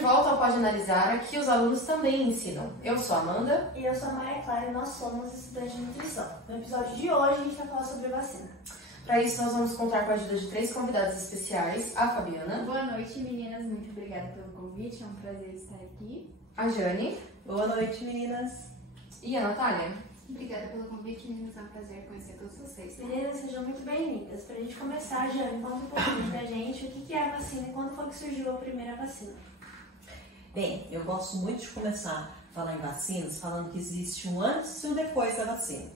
volta ao Pode Analisar, aqui os alunos também ensinam. Eu sou a Amanda. E eu sou a Maria Clara e nós somos estudantes de nutrição. No episódio de hoje a gente vai falar sobre vacina. Para isso nós vamos contar com a ajuda de 3 convidados especiais, a Fabiana. Boa noite, meninas, muito obrigada pelo convite, é um prazer estar aqui. A Jane. Boa noite, meninas. E a Natália. Obrigada pelo convite, meninas, é um prazer conhecer todos vocês. Meninas, sejam muito bem-vindas. Pra gente começar, Jane, conta um pouquinho pra gente o que é a vacina e quando foi que surgiu a primeira vacina. Bem, eu gosto muito de começar a falar em vacinas falando que existe um antes e um depois da vacina.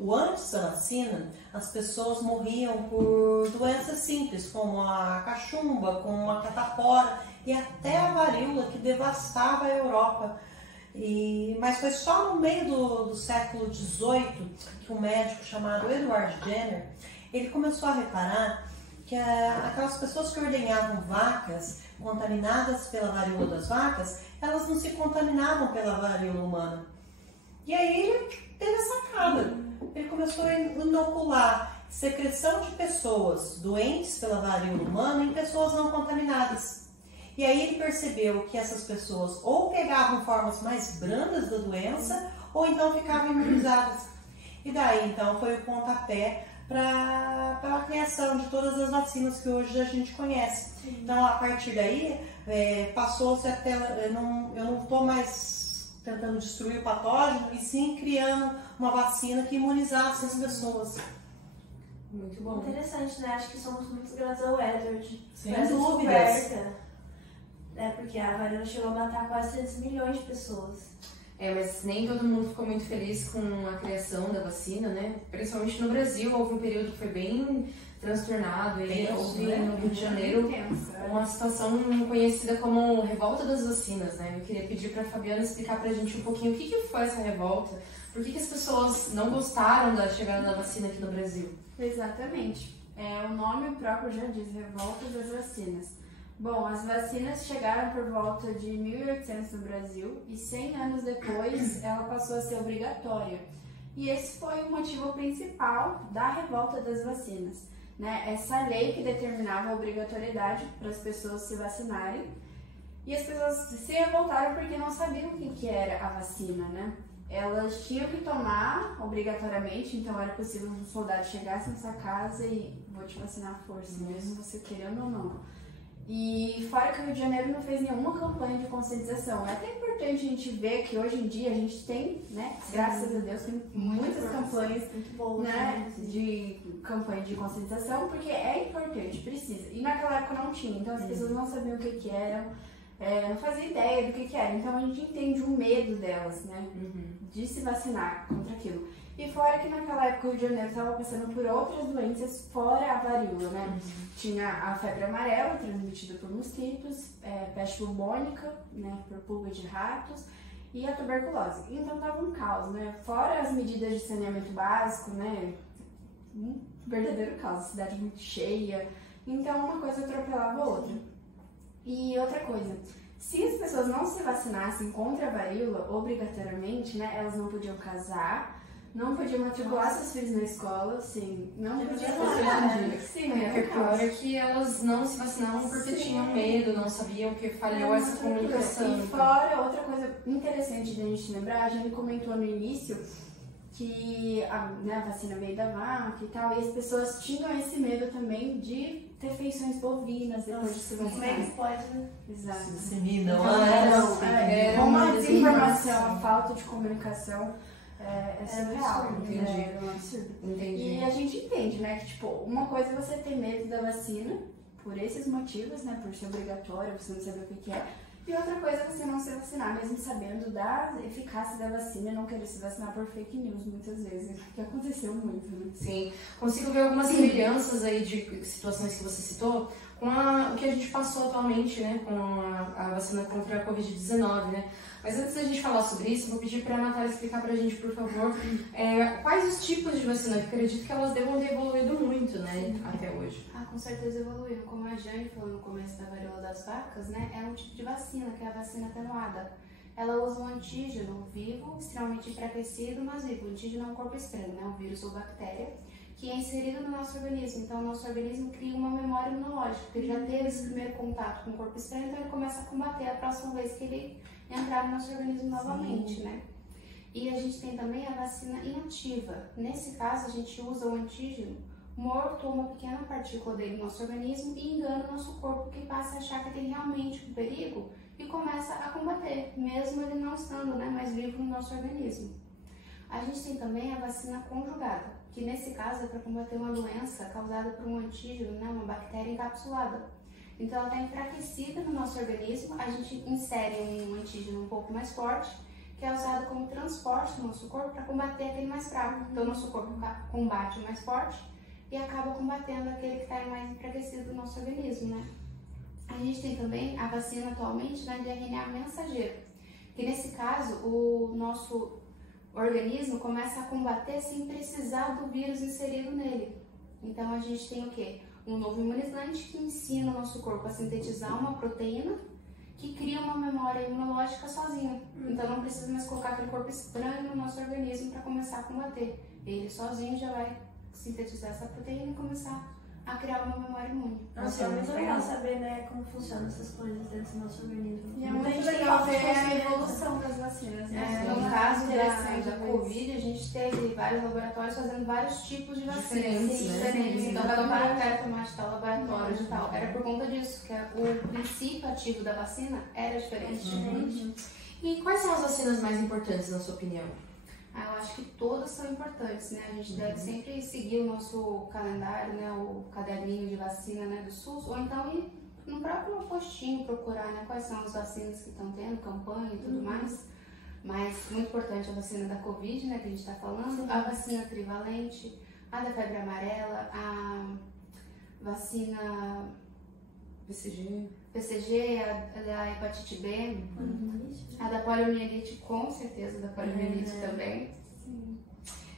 O antes da vacina, as pessoas morriam por doenças simples, como a cachumba, como a catapora e até a varíola, que devastava a Europa. Mas foi só no meio do século XVIII que um médico chamado Edward Jenner, ele começou a reparar que aquelas pessoas que ordenhavam vacas contaminadas pela varíola das vacas, elas não se contaminavam pela varíola humana. E aí ele teve a sacada. Ele começou a inocular secreção de pessoas doentes pela varíola humana em pessoas não contaminadas. E aí ele percebeu que essas pessoas ou pegavam formas mais brandas da doença ou então ficavam imunizadas. E daí então foi o pontapé para a criação de todas as vacinas que hoje a gente conhece. Sim. Então a partir daí passou-se até, eu não estou mais tentando destruir o patógeno, e sim criando uma vacina que imunizasse as pessoas. Muito bom. Interessante, né? Acho que somos muito gratos ao Edward. Sem dúvidas. Porque a varíola chegou a matar quase 300 milhões de pessoas. Mas nem todo mundo ficou muito feliz com a criação da vacina, né? Principalmente no Brasil, houve um período que foi bem transtornado. Houve no Rio de Janeiro uma situação conhecida como Revolta das Vacinas, né? Eu queria pedir para a Fabiana explicar para a gente um pouquinho o que foi essa revolta, por que as pessoas não gostaram da chegada da vacina aqui no Brasil. Exatamente. O nome próprio já diz, Revolta das Vacinas. Bom, as vacinas chegaram por volta de 1800 no Brasil e 100 anos depois ela passou a ser obrigatória. E esse foi o motivo principal da revolta das vacinas, né? Essa lei que determinava a obrigatoriedade para as pessoas se vacinarem, e as pessoas se revoltaram porque não sabiam o que era a vacina, né? Elas tinham que tomar obrigatoriamente, então era possível que um soldado chegasse na sua casa e vou te vacinar à força, mesmo você querendo ou não. E fora que o Rio de Janeiro não fez nenhuma campanha de conscientização. É até importante a gente ver que hoje em dia a gente tem, né, graças a Deus, tem muitas campanhas boas, né, de campanha de conscientização, porque é importante, precisa. E naquela época não tinha, então as pessoas não sabiam o que eram, não faziam ideia do que era. Então a gente entende o medo delas, né, de se vacinar contra aquilo. E fora que naquela época o Rio de Janeiro estava passando por outras doenças fora a varíola, né? Tinha a febre amarela, transmitida por mosquitos, peste bubônica, né, por pulga de ratos, e a tuberculose. Então tava um caos, né? Fora as medidas de saneamento básico, né? Um verdadeiro caos, a cidade muito cheia. Então uma coisa atropelava a outra. E outra coisa, se as pessoas não se vacinassem contra a varíola, obrigatoriamente, né, elas não podiam casar, não podiam matricular seus filhos na escola, sim, não podiam fazer. Sim, o pior é que elas não se vacinavam porque tinham medo, não sabiam que falhou essa comunicação. E fora, outra coisa interessante de a gente lembrar, a gente comentou no início que a vacina veio da vaca e tal, e as pessoas tinham esse medo também de ter feições bovinas depois de se vacinar. Como é que pode, né? Exato. Disseminam, com a desinformação, a falta de comunicação. É surreal, entendi. É um absurdo. Entendi. E a gente entende, né, que tipo, uma coisa é você ter medo da vacina por esses motivos, né, por ser obrigatório, você não saber o que é, e outra coisa é você não se vacinar, mesmo sabendo da eficácia da vacina e não querer se vacinar por fake news, muitas vezes, que aconteceu muito, né? Sim, consigo ver algumas semelhanças aí de situações que você citou com o que a gente passou atualmente, né, com a vacina contra a Covid-19, né? Mas antes da gente falar sobre isso, vou pedir para a Natália explicar para a gente, por favor, quais os tipos de vacina. Eu acredito que elas devam ter evoluído muito, né, até hoje. Com certeza evoluiu. Como a Jane falou no começo da varíola das vacas, né, é um tipo de vacina, que é a vacina atenuada. Ela usa um antígeno vivo, extremamente enfraquecido, mas vivo. O antígeno é um corpo estranho, né, um vírus ou bactéria, que é inserido no nosso organismo. Então, o nosso organismo cria uma memória imunológica, porque ele já teve esse primeiro contato com o corpo estranho, então ele começa a combater a próxima vez que ele entrar no nosso organismo novamente, né? E a gente tem também a vacina inativa. Nesse caso, a gente usa o antígeno morto ou uma pequena partícula dele no nosso organismo e engana o nosso corpo, que passa a achar que tem realmente um perigo e começa a combater, mesmo ele não estando, né, mais vivo no nosso organismo. A gente tem também a vacina conjugada, que nesse caso é para combater uma doença causada por um antígeno, né, uma bactéria encapsulada. Então ela está enfraquecida no nosso organismo, a gente insere um antígeno um pouco mais forte, que é usado como transporte no nosso corpo para combater aquele mais fraco. Então o nosso corpo combate o mais forte e acaba combatendo aquele que está mais enfraquecido do nosso organismo, né? A gente tem também a vacina atualmente, né, de RNA mensageiro, que nesse caso o nosso organismo começa a combater sem precisar do vírus inserido nele. Então a gente tem o quê? Um novo imunizante que ensina o nosso corpo a sintetizar uma proteína que cria uma memória imunológica sozinha. Então não precisa mais colocar aquele corpo estranho no nosso organismo para começar a combater. Ele sozinho já vai sintetizar essa proteína e começar a criar uma memória imune. Nossa, é muito legal saber, né, como funcionam essas coisas dentro do nosso organismo. E é muito legal ver a evolução das vacinas, né? No caso da Covid, a gente teve vários laboratórios fazendo vários tipos de vacinas diferentes. Então, cada um quer tomar de tal laboratório, de tal. Era por conta disso, que o princípio ativo da vacina era diferente. E quais são as vacinas mais importantes, na sua opinião? Eu acho que todas são importantes, né? A gente deve sempre seguir o nosso calendário, né? O caderninho de vacina, né, do SUS, ou então ir no próprio postinho procurar, né, quais são as vacinas que estão tendo, campanha e tudo mais. Mas muito importante a vacina da Covid, né, que a gente está falando, a vacina trivalente, a da febre amarela, a vacina PCG, a da hepatite B, a da poliomielite, com certeza, da poliomielite também.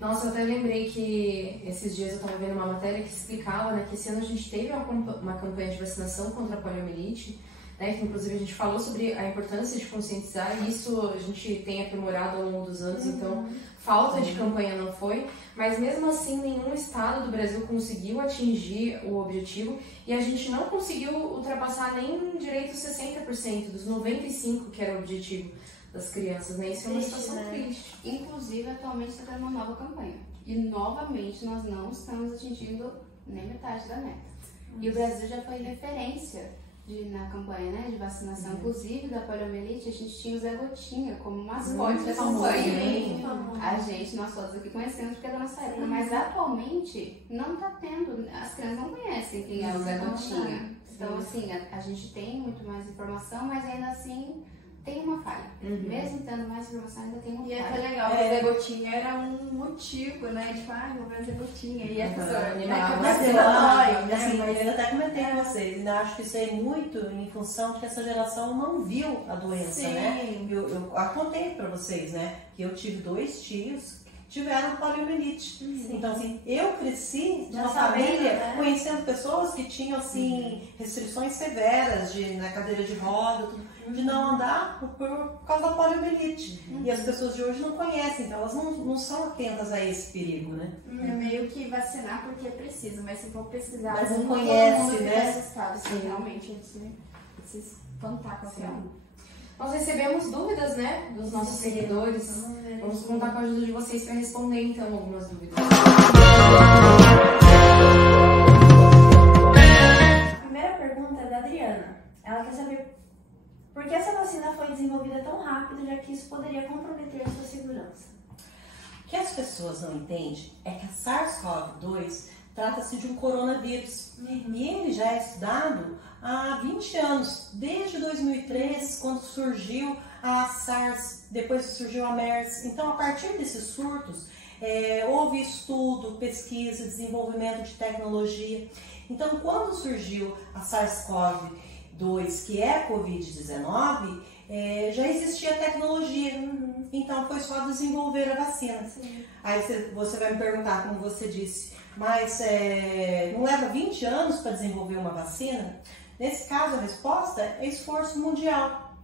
Nossa, eu até lembrei que esses dias eu estava vendo uma matéria que explicava, né, que esse ano a gente teve uma campanha de vacinação contra a poliomielite, né, que inclusive a gente falou sobre a importância de conscientizar, e isso a gente tem aprimorado ao longo dos anos, então falta de campanha não foi, mas mesmo assim nenhum estado do Brasil conseguiu atingir o objetivo e a gente não conseguiu ultrapassar nem direito os 60% dos 95% que era o objetivo das crianças, né? Isso é uma situação triste. Inclusive, atualmente está tendo uma nova campanha e novamente nós não estamos atingindo nem metade da meta. E o Brasil já foi referência na campanha, né, de vacinação, inclusive da poliomielite. A gente tinha o Zé Gotinha como mascote da campanha. A gente, nós todos aqui conhecemos porque é da nossa época, mas atualmente não está tendo, as crianças não conhecem quem é o Zé Gotinha. Então, assim, a gente tem muito mais informação, mas ainda assim tem uma falha. Mesmo tendo mais informação, ainda tem uma falha. E é até legal, o Zé Gotinha era um motivo, né? Tipo, vou ver o Zé Gotinha. E a pessoa animada. Eu até comentei com vocês, ainda acho que isso é muito em função de que essa geração não viu a doença, né? Eu contei pra vocês, né? Que eu tive 2 tios que tiveram poliomielite. Então, assim, eu cresci de uma família conhecendo pessoas que tinham, assim, restrições severas na cadeira de roda, de não andar por causa da poliomielite. E as pessoas de hoje não conhecem, então elas não são atentas a esse perigo, né? É meio que vacinar porque é preciso, mas se for pesquisar, mas não conhece, todo mundo né? Assustado, assim, realmente, a gente precisa espantar qualquer um. Nós recebemos dúvidas, né, dos nossos seguidores. Vamos contar com a ajuda de vocês para responder, então, algumas dúvidas. A primeira pergunta é da Adriana. Ela quer saber por que essa vacina foi desenvolvida tão rápido, já que isso poderia comprometer a sua segurança. O que as pessoas não entendem é que a SARS-CoV-2 trata-se de um coronavírus. E ele já é estudado há 20 anos, desde 2003, quando surgiu a SARS, depois surgiu a MERS. Então, a partir desses surtos, houve estudo, pesquisa, desenvolvimento de tecnologia. Então, quando surgiu a SARS-CoV-2, que é a Covid-19, já existia tecnologia. Então, foi só desenvolver a vacina. Aí você vai me perguntar, como você disse, mas não leva 20 anos para desenvolver uma vacina? Nesse caso, a resposta é esforço mundial.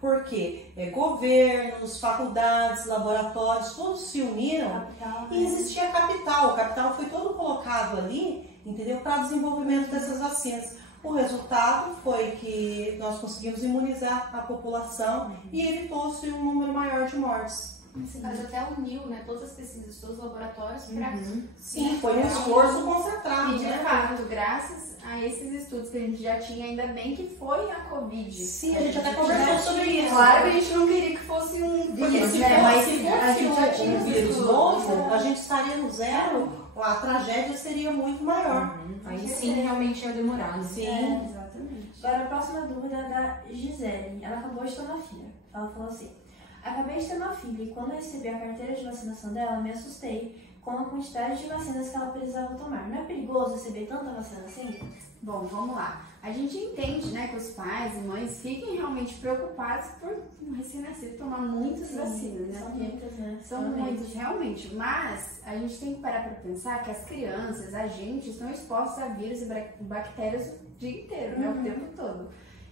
Porque governos, faculdades, laboratórios, todos se uniram e existia capital. O capital foi todo colocado ali, entendeu? Para desenvolvimento dessas vacinas. O resultado foi que nós conseguimos imunizar a população e evitou-se um número maior de mortes. Mas até uniu, né, todas as pesquisas, todos os laboratórios para... Sim, foi um esforço concentrado, E de né? fato, graças a esses estudos que a gente já tinha, ainda bem que foi a Covid. Sim, a gente até conversou sobre isso. Claro que a gente não queria que fosse um Porque vírus, se né? Mas fosse a gente já tinha um vírus estudos, novo, a gente estaria no zero, a tragédia seria muito maior. Aí sim, realmente ia demorar, né? Sim. Exatamente. Agora a próxima dúvida é da Gisele. Ela acabou de ter uma filha. Ela falou assim: acabei de ter uma filha e quando eu recebi a carteira de vacinação dela, me assustei com a quantidade de vacinas que ela precisava tomar. Não é perigoso receber tanta vacina assim? Bom, vamos lá. A gente entende, né, que os pais e mães fiquem realmente preocupados por um recém-nascido tomar muitas vacinas, né? São Porque muitas, né? são muitos, realmente. Mas a gente tem que parar para pensar que as crianças, a gente, estão expostos a vírus e bactérias o dia inteiro, né? O tempo todo.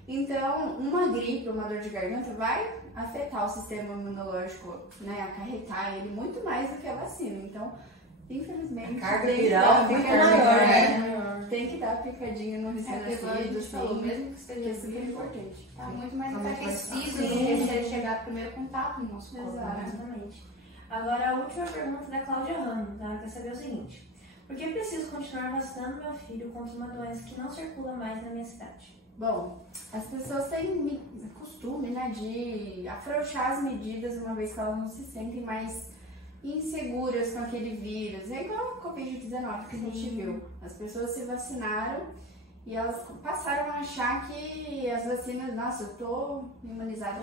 Então, uma gripe, uma dor de garganta vai afetar o sistema imunológico, né? Acarretar ele muito mais do que a vacina. Então, infelizmente, A carga tem que viral dar fica picadinha, maior, né? Tem que dar picadinha no Porque agora a recém-nascido, gente falou, sim. mesmo que Que esteja é super vivo, importante. tá muito mais Tá muito mais enfraquecido fácil. do que se ele chegar ao primeiro contato no nosso corpo, Exato. né? Exatamente. Agora a última pergunta da Cláudia Ramos, tá? Ela quer saber o seguinte: por que preciso continuar vacinando meu filho contra uma doença que não circula mais na minha cidade? Bom, as pessoas têm costume, né, de afrouxar as medidas uma vez que elas não se sentem mais inseguras com aquele vírus. É igual o Covid-19 que a gente viu. As pessoas se vacinaram e elas passaram a achar que as vacinas, nossa, eu tô imunizada,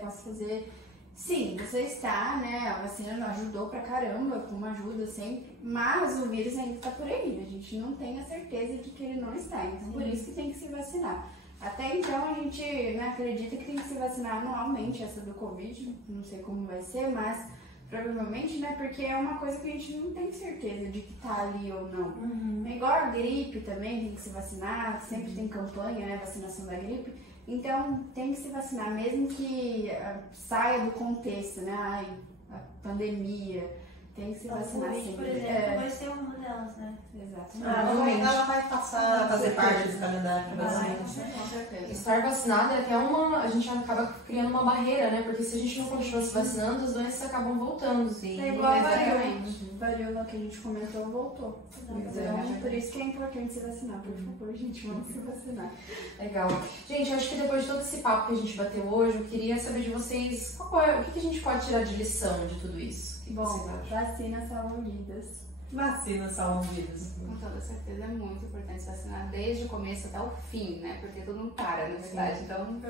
posso fazer. Sim, você está, né? A vacina ajudou pra caramba, como ajuda sempre, mas o vírus ainda está por aí. A gente não tem a certeza de que ele não está, então por isso que tem que se vacinar. Até então a gente, né, acredita que tem que se vacinar anualmente, essa do Covid, não sei como vai ser, mas provavelmente, né, porque é uma coisa que a gente não tem certeza de que tá ali ou não. É igual a gripe também, tem que se vacinar, sempre tem campanha, né, vacinação da gripe. Então, tem que se vacinar, mesmo que saia do contexto, né? Ai, a pandemia, tem que se vacinar Covid, sempre. por exemplo, vai ser uma delas, né? Exatamente. Ela vai passar a fazer parte do calendário de vacinas. Com certeza. Estar vacinado é até a gente acaba criando uma barreira, né? Porque se a gente não continua se vacinando, as doenças acabam voltando. Sim. É igual a Exatamente. varíola que a gente comentou, voltou. Então, por isso que é importante se vacinar. Por favor, gente, vamos se vacinar. Legal. Gente, acho que depois de todo esse papo que a gente bateu hoje, eu queria saber de vocês o que a gente pode tirar de lição de tudo isso. O que Bom, vocês acham? vacinas salvam vidas. Vacinas salvam vidas. Com toda certeza é muito importante se vacinar desde o começo até o fim, né? Porque todo mundo para, na verdade. Então,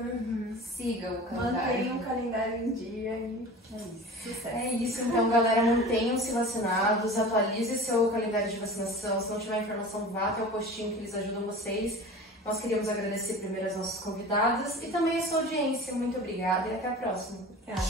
siga o calendário. Mantenha o calendário em dia e é isso. Sucesso. É isso, então, galera, mantenham-se vacinados, atualize seu calendário de vacinação. Se não tiver informação, vá até o postinho que eles ajudam vocês. Nós queríamos agradecer primeiro as nossas convidadas e também a sua audiência. Muito obrigada e até a próxima. Obrigada.